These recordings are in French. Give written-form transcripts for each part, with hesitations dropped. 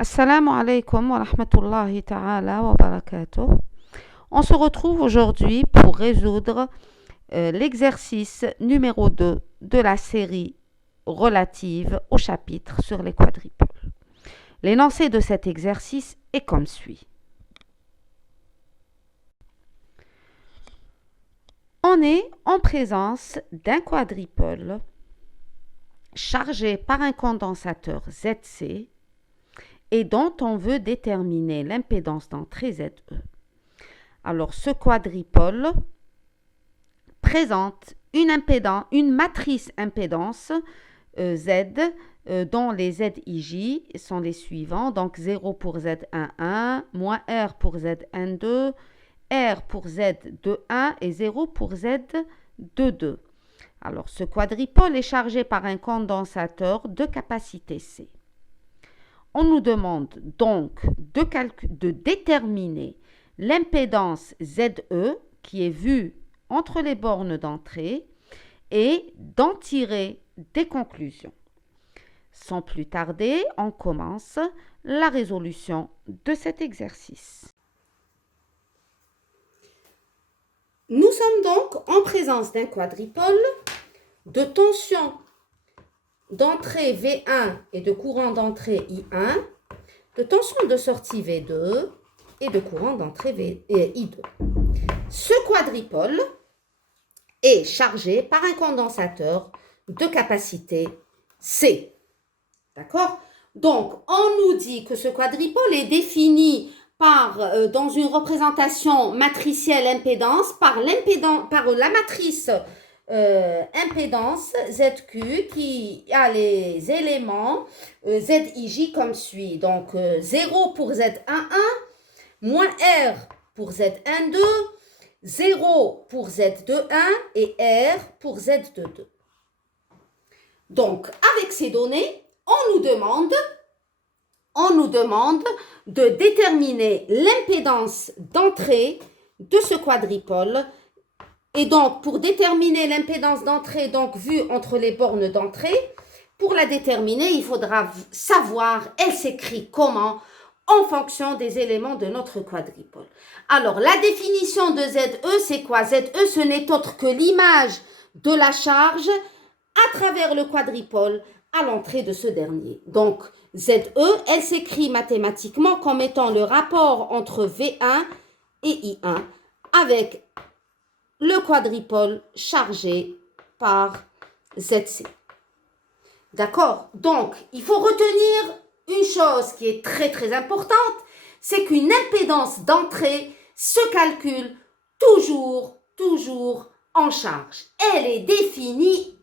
Assalamu alaikum wa rahmatullahi ta'ala wa barakatuh. On se retrouve aujourd'hui pour résoudre l'exercice numéro 2 de la série relative au chapitre sur les quadruples. L'énoncé de cet exercice est comme suit. On est en présence d'un quadruple chargé par un condensateur ZC et dont on veut déterminer l'impédance d'entrée ZE. Alors, ce quadrupole présente une matrice impédance Z dont les ZIJ sont les suivants. Donc, 0 pour Z11, moins R pour Z12, R pour Z21 et 0 pour Z22. Alors, ce quadrupole est chargé par un condensateur de capacité C. On nous demande donc de déterminer l'impédance ZE qui est vue entre les bornes d'entrée et d'en tirer des conclusions. Sans plus tarder, on commence la résolution de cet exercice. Nous sommes donc en présence d'un quadrupole de tension d'entrée V1 et de courant d'entrée I1, de tension de sortie V2 et de courant d'entrée I2. Ce quadrupole est chargé par un condensateur de capacité C. D'accord? Donc, on nous dit que ce quadrupole est défini dans une représentation matricielle impédance par la matrice impédance ZQ qui a les éléments ZIJ comme suit. Donc 0 pour Z11, moins R pour Z12, 0 pour Z21 et R pour Z22. Donc avec ces données, on nous demande de déterminer l'impédance d'entrée de ce quadrupole. Et donc, pour déterminer l'impédance d'entrée, donc vue entre les bornes d'entrée, pour la déterminer, il faudra savoir, elle s'écrit comment, en fonction des éléments de notre quadrupole. Alors, la définition de ZE, c'est quoi? ZE, ce n'est autre que l'image de la charge à travers le quadrupole à l'entrée de ce dernier. Donc, ZE, elle s'écrit mathématiquement comme étant le rapport entre V1 et I1 avec le quadrupole chargé par ZC. D'accord? Donc, il faut retenir une chose qui est très très importante, c'est qu'une impédance d'entrée se calcule toujours en charge. Elle est définie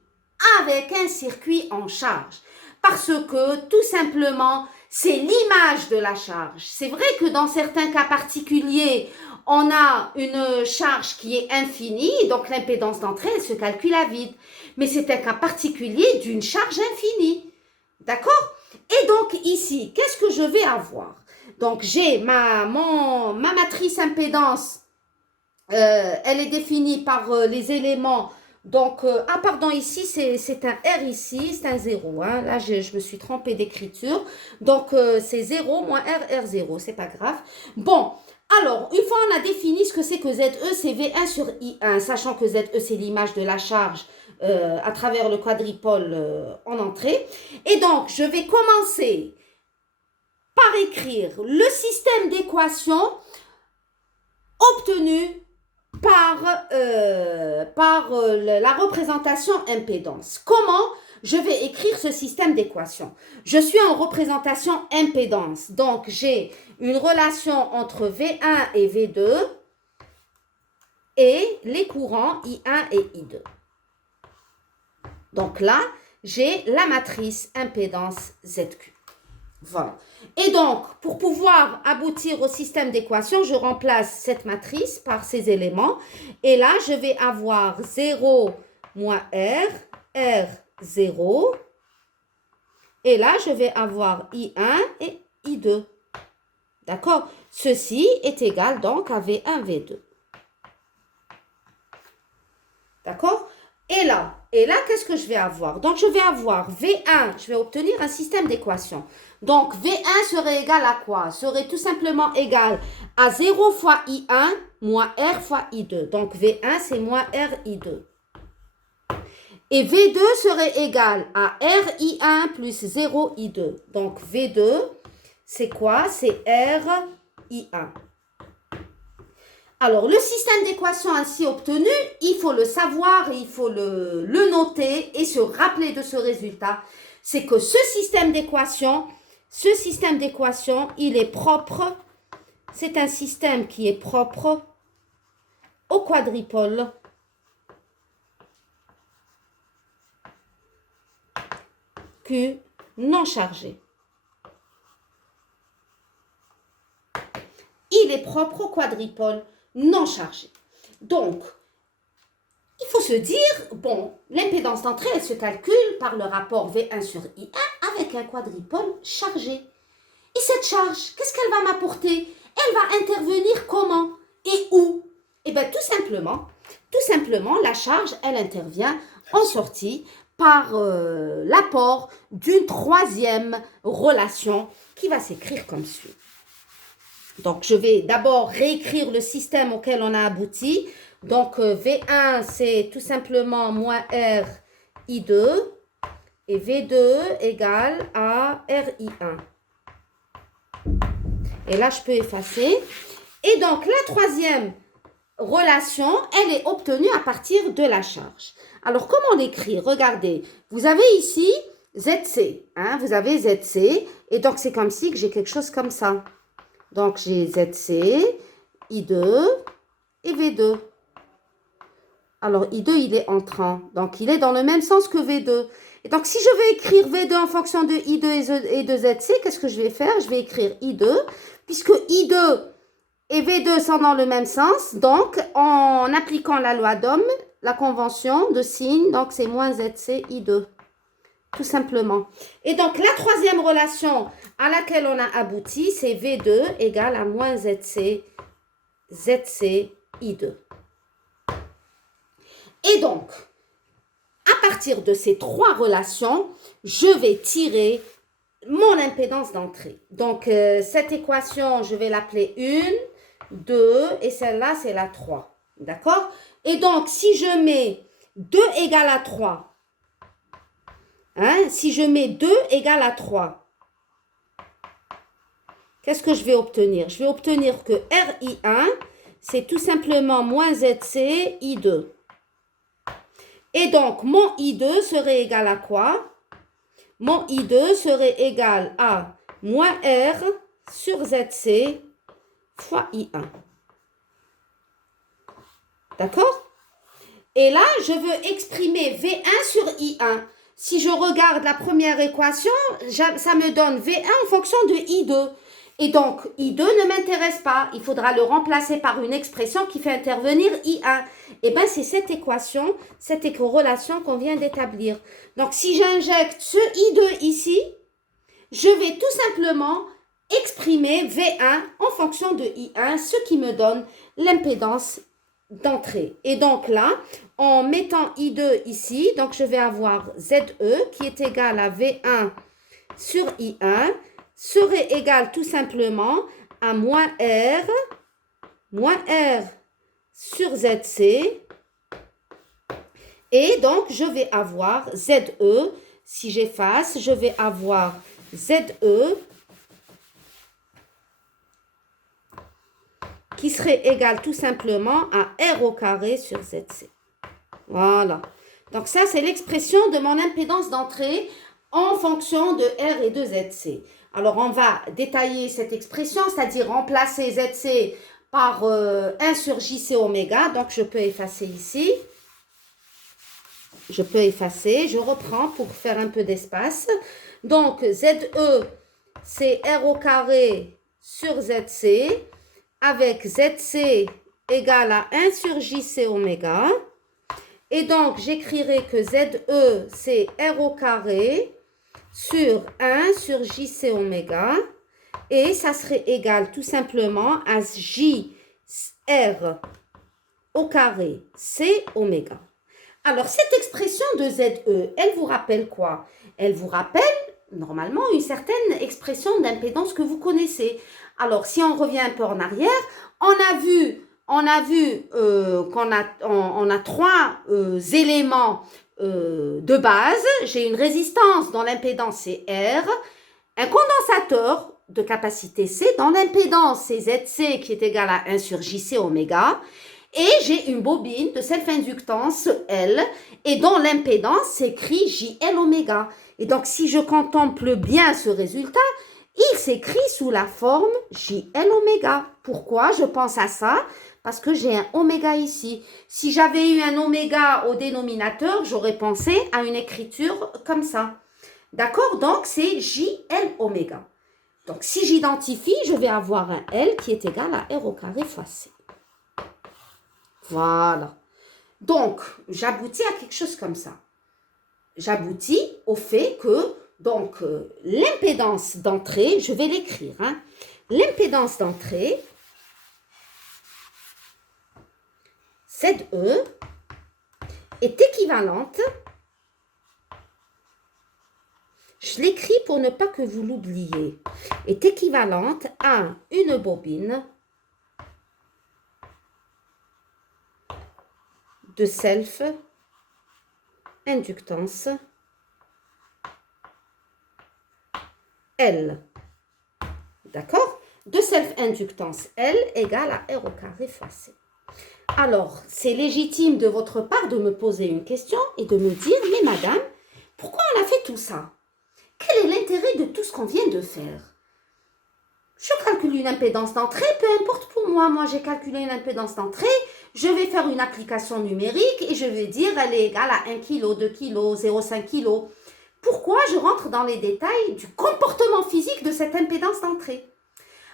avec un circuit en charge. Parce que, tout simplement, c'est l'image de la charge. C'est vrai que dans certains cas particuliers, on a une charge qui est infinie, donc l'impédance d'entrée, elle se calcule à vide. Mais c'est un cas particulier d'une charge infinie. D'accord? Et donc ici, qu'est-ce que je vais avoir? Donc j'ai ma matrice impédance, elle est définie par les éléments. Donc, pardon, ici, c'est un R ici, c'est un 0. Hein. Là, je me suis trompée d'écriture. Donc, c'est 0 moins R, R0, c'est pas grave. Bon, alors, une fois on a défini ce que c'est que ZE, c'est V1 sur I1, sachant que ZE, c'est l'image de la charge à travers le quadrupole en entrée. Et donc, je vais commencer par écrire le système d'équations obtenu par la représentation impédance. Comment je vais écrire ce système d'équations? Je suis en représentation impédance. Donc, j'ai une relation entre V1 et V2 et les courants I1 et I2. Donc là, j'ai la matrice impédance ZQ. Voilà. Et donc, pour pouvoir aboutir au système d'équation, je remplace cette matrice par ces éléments. Et là, je vais avoir 0 moins R, R 0. Et là, je vais avoir I1 et I2. D'accord? Ceci est égal donc à V1, V2. D'accord? Et là, Et là, qu'est-ce que je vais avoir? Donc, je vais avoir V1, je vais obtenir un système d'équations. Donc, V1 serait égal à quoi? Serait tout simplement égal à 0 fois I1 moins R fois I2. Donc, V1, c'est moins R I2. Et V2 serait égal à RI1 plus 0I2. Donc, V2, c'est quoi? C'est RI1. Alors, le système d'équations ainsi obtenu, il faut le savoir, il faut le noter et se rappeler de ce résultat. C'est que ce système d'équations, il est propre. C'est un système qui est propre au quadripôle Q non chargé. Il est propre au quadripôle non chargé. Donc, il faut se dire, bon, l'impédance d'entrée, elle se calcule par le rapport V1 sur I1 avec un quadripôle chargé. Et cette charge, qu'est-ce qu'elle va m'apporter? Elle va intervenir comment? Et où? Eh bien, tout simplement, la charge, elle intervient en sortie par l'apport d'une troisième relation qui va s'écrire comme suit. Donc, je vais d'abord réécrire le système auquel on a abouti. Donc, V1, c'est tout simplement moins R I2 et V2 égale à RI1. Et là, je peux effacer. Et donc, la troisième relation, elle est obtenue à partir de la charge. Alors, comment on l'écrit? Regardez, vous avez ici ZC. Hein, vous avez ZC. Et donc, c'est comme si que j'ai quelque chose comme ça. Donc, j'ai ZC, I2 et V2. Alors, I2, il est entrant. Donc, il est dans le même sens que V2. Et donc, si je vais écrire V2 en fonction de I2 et de ZC, qu'est-ce que je vais faire? Je vais écrire I2, puisque I2 et V2 sont dans le même sens. Donc, en appliquant la loi d'Ohm, la convention de signe, donc c'est moins ZC I2. Tout simplement. Et donc, la troisième relation à laquelle on a abouti, c'est V2 égale à moins ZC I2. Et donc, à partir de ces trois relations, je vais tirer mon impédance d'entrée. Donc, cette équation, je vais l'appeler 1, 2, et celle-là, c'est la 3. D'accord? Et donc, si je mets 2 égale à 3, hein, si je mets 2 égale à 3, qu'est-ce que je vais obtenir? Je vais obtenir que RI1, c'est tout simplement moins ZC I2. Et donc, mon I2 serait égal à quoi? Mon I2 serait égal à moins R sur ZC fois I1. D'accord? Et là, je veux exprimer V1 sur I1. Si je regarde la première équation, ça me donne V1 en fonction de I2. Et donc, I2 ne m'intéresse pas. Il faudra le remplacer par une expression qui fait intervenir I1. Et bien, c'est cette équation, cette corrélation qu'on vient d'établir. Donc, si j'injecte ce I2 ici, je vais tout simplement exprimer V1 en fonction de I1, ce qui me donne l'impédance d'entrée. Et donc là, en mettant I2 ici, donc je vais avoir ZE qui est égal à V1 sur I1, serait égal tout simplement à moins R sur ZC. Et donc, je vais avoir ZE. Si j'efface, je vais avoir ZE qui serait égal tout simplement à R au carré sur ZC. Voilà. Donc, ça, c'est l'expression de mon impédance d'entrée en fonction de R et de ZC. Alors, on va détailler cette expression, c'est-à-dire remplacer ZC par 1 sur JC oméga. Donc, je peux effacer ici. Je peux effacer. Je reprends pour faire un peu d'espace. Donc, ZE, c'est R au carré sur ZC avec ZC égale à 1 sur JC oméga. Et donc, j'écrirai que ZE, c'est R au carré sur 1 sur JC oméga. Et ça serait égal tout simplement à JR au carré C oméga. Alors, cette expression de ZE, elle vous rappelle quoi? Elle vous rappelle, normalement, une certaine expression d'impédance que vous connaissez. Alors, si on revient un peu en arrière, on a vu on a trois éléments de base. J'ai une résistance dont l'impédance c'est R, un condensateur de capacité C dont l'impédance c'est ZC qui est égal à 1 sur JC oméga. Et j'ai une bobine de self-inductance L et dont l'impédance s'écrit JL oméga. Et donc, si je contemple bien ce résultat, il s'écrit sous la forme JL oméga. Pourquoi je pense à ça? Parce que j'ai un oméga ici. Si j'avais eu un oméga au dénominateur, j'aurais pensé à une écriture comme ça. D'accord? Donc, c'est JL oméga. Donc, si j'identifie, je vais avoir un L qui est égal à R au carré fois C. Voilà. Donc, j'aboutis à quelque chose comme ça. J'aboutis au fait que, donc, l'impédance d'entrée, je vais l'écrire, hein, l'impédance d'entrée, ZE, est équivalente, je l'écris pour ne pas que vous l'oubliez, est équivalente à une bobine de self-inductance L. D'accord? De self-inductance L égale à R au carré fois C. Alors, c'est légitime de votre part de me poser une question et de me dire, mais madame, pourquoi on a fait tout ça? Quel est l'intérêt de tout ce qu'on vient de faire? Je calcule une impédance d'entrée, peu importe pour moi. Moi, j'ai calculé une impédance d'entrée. Je vais faire une application numérique et je vais dire elle est égale à 1 kg, 2 kg, 0,5 kg. Pourquoi je rentre dans les détails du comportement physique de cette impédance d'entrée?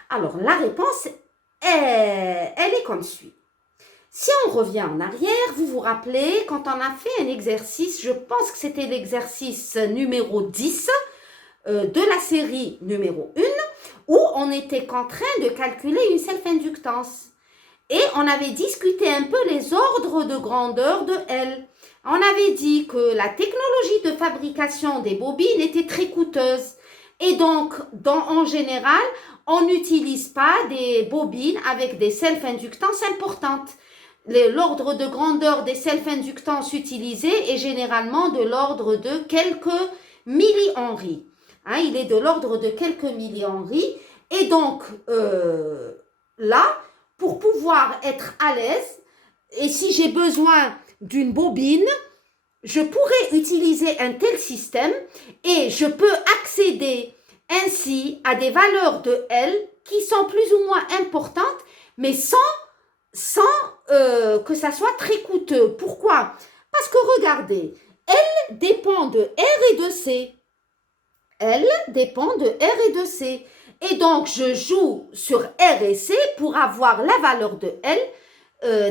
Alors, la réponse, elle est comme suit. Si on revient en arrière, vous vous rappelez, quand on a fait un exercice, je pense que c'était l'exercice numéro 10 de la série numéro 1, où on était contraint de calculer une self-inductance. Et on avait discuté un peu les ordres de grandeur de L. On avait dit que la technologie de fabrication des bobines était très coûteuse. Et donc, en général, on n'utilise pas des bobines avec des self-inductances importantes. L'ordre de grandeur des self-inductances utilisées est généralement de l'ordre de quelques millihenries. Hein, il est de l'ordre de quelques millihenries. Et donc, là, pour pouvoir être à l'aise, et si j'ai besoin d'une bobine, je pourrais utiliser un tel système et je peux accéder ainsi à des valeurs de L qui sont plus ou moins importantes, mais sans que ça soit très coûteux. Pourquoi? Parce que regardez, L dépend de R et de C. L dépend de R et de C. Et donc, je joue sur R et C pour avoir la valeur de L,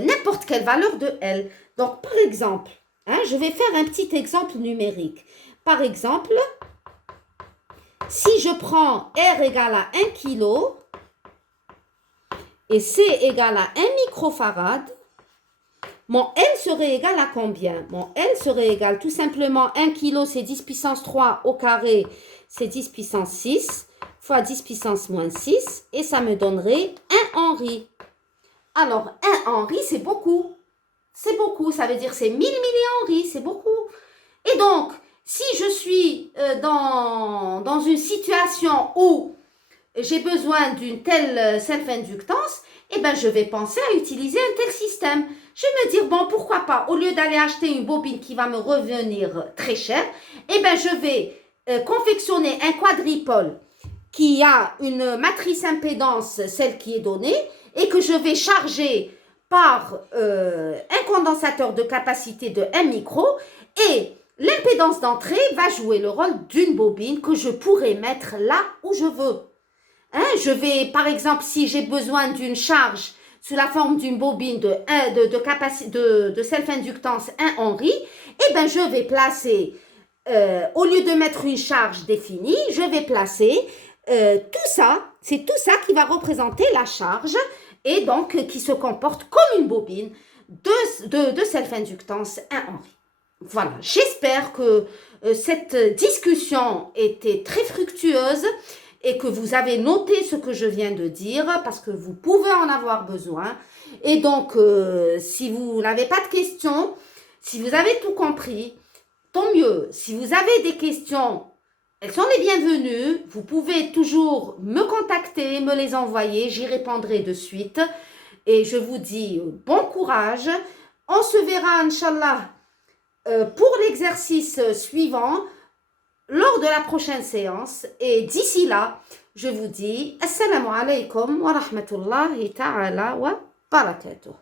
n'importe quelle valeur de L. Donc, par exemple, hein, je vais faire un petit exemple numérique. Par exemple, si je prends R égale à 1 kg et C égale à 1 microfarad, mon L serait égal à combien? Mon L serait égal tout simplement 1 kg, c'est 10 puissance 3 au carré, c'est 10 puissance 6 fois 10 puissance moins 6 et ça me donnerait 1 Henri. Alors, 1 Henri, c'est beaucoup. C'est beaucoup, ça veut dire c'est 1000 millihenries, c'est beaucoup. Et donc, si je suis dans une situation où j'ai besoin d'une telle self-inductance, eh ben, je vais penser à utiliser un tel système. Je vais me dire, bon, pourquoi pas, au lieu d'aller acheter une bobine qui va me revenir très cher, eh ben, je vais confectionner un quadripôle qui a une matrice impédance, celle qui est donnée, et que je vais charger par un condensateur de capacité de 1 micro, et l'impédance d'entrée va jouer le rôle d'une bobine que je pourrais mettre là où je veux. Hein, je vais, par exemple, si j'ai besoin d'une charge sous la forme d'une bobine de self-inductance 1 Henri, eh ben, je vais placer, au lieu de mettre une charge définie, je vais placer tout ça, c'est tout ça qui va représenter la charge et donc qui se comporte comme une bobine de self-inductance 1 Henri. voilà, j'espère que cette discussion était très fructueuse et que vous avez noté ce que je viens de dire parce que vous pouvez en avoir besoin. Et donc, si vous n'avez pas de questions, si vous avez tout compris, tant mieux. Si vous avez des questions, elles sont les bienvenues. Vous pouvez toujours me contacter, me les envoyer. J'y répondrai de suite. Et je vous dis bon courage. On se verra, Inch'Allah, pour l'exercice suivant lors de la prochaine séance. Et d'ici là, je vous dis Assalamu alaikum wa rahmatullahi ta'ala wa barakatuh.